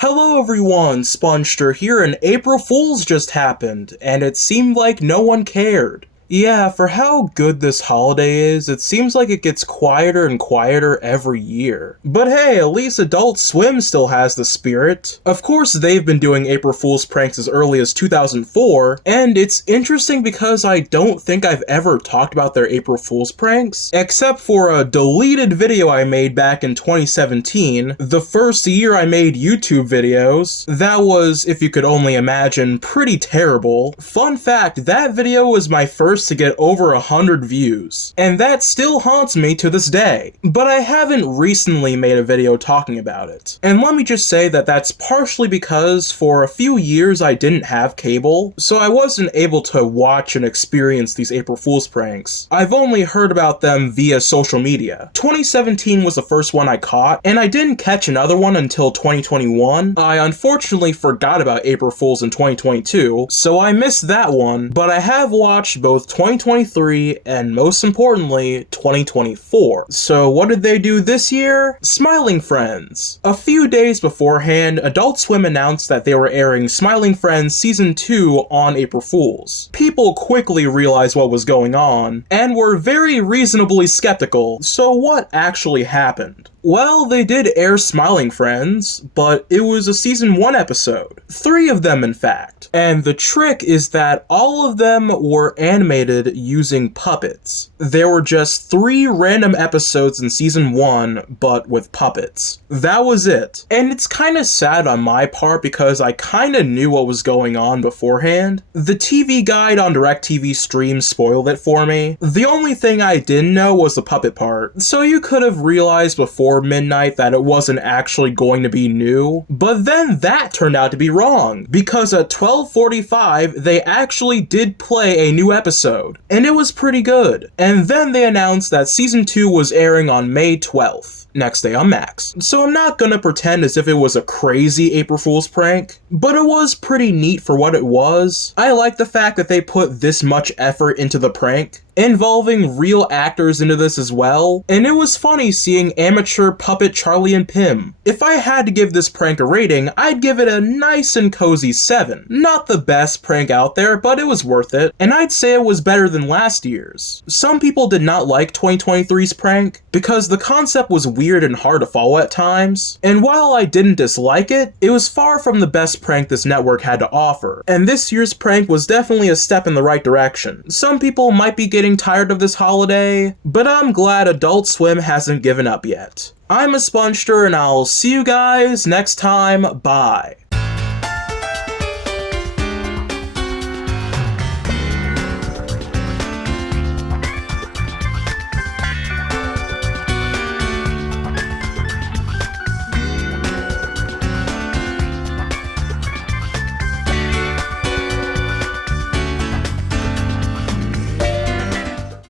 Hello everyone, spongestur here, and April Fool's just happened, and it seemed like no one cared. Yeah, for how good this holiday is, it seems like it gets quieter and quieter every year. But hey, at least Adult Swim still has the spirit. Of course, they've been doing April Fool's pranks as early as 2004, and it's interesting because I don't think I've ever talked about their April Fool's pranks, except for a deleted video I made back in 2017, the first year I made YouTube videos. That was, if you could only imagine, pretty terrible. Fun fact, that video was my first to get over 100 views, and that still haunts me to this day. But I haven't recently made a video talking about it. And let me just say that that's partially because for a few years I didn't have cable, so I wasn't able to watch and experience these April Fool's pranks. I've only heard about them via social media. 2017 was the first one I caught, and I didn't catch another one until 2021. I unfortunately forgot about April Fool's in 2022, so I missed that one, but I have watched both 2023 and most importantly 2024. So what did they do this year? Smiling Friends. A few days beforehand, Adult Swim announced that they were airing Smiling Friends Season 2 on April Fool's. People quickly realized what was going on and were very reasonably skeptical. So what actually happened? Well, they did air Smiling Friends, but it was a Season 1 episode. 3 of them, in fact. And the trick is that all of them were animated using puppets. There were just 3 random episodes in Season 1, but with puppets. That was it. And it's kinda sad on my part because I kinda knew what was going on beforehand. The TV guide on DirecTV Stream spoiled it for me. The only thing I didn't know was the puppet part, so you could have realized before midnight that it wasn't actually going to be new, but then that turned out to be wrong, because at 12:45 they actually did play a new episode, and it was pretty good. And then they announced that Season 2 was airing on May 12th. Next day on Max. So I'm not gonna pretend as if it was a crazy April Fool's prank, but it was pretty neat for what it was. I like the fact that they put this much effort into the prank, involving real actors into this as well, and it was funny seeing amateur puppet Charlie and Pim. If I had to give this prank a rating, I'd give it a nice and cozy 7. Not the best prank out there, but it was worth it, and I'd say it was better than last year's. Some people did not like 2023's prank, because the concept was weird and hard to follow at times, and while I didn't dislike it, it was far from the best prank this network had to offer, and this year's prank was definitely a step in the right direction. Some people might be getting tired of this holiday, but I'm glad Adult Swim hasn't given up yet. I'm a spongestur, and I'll see you guys next time. Bye.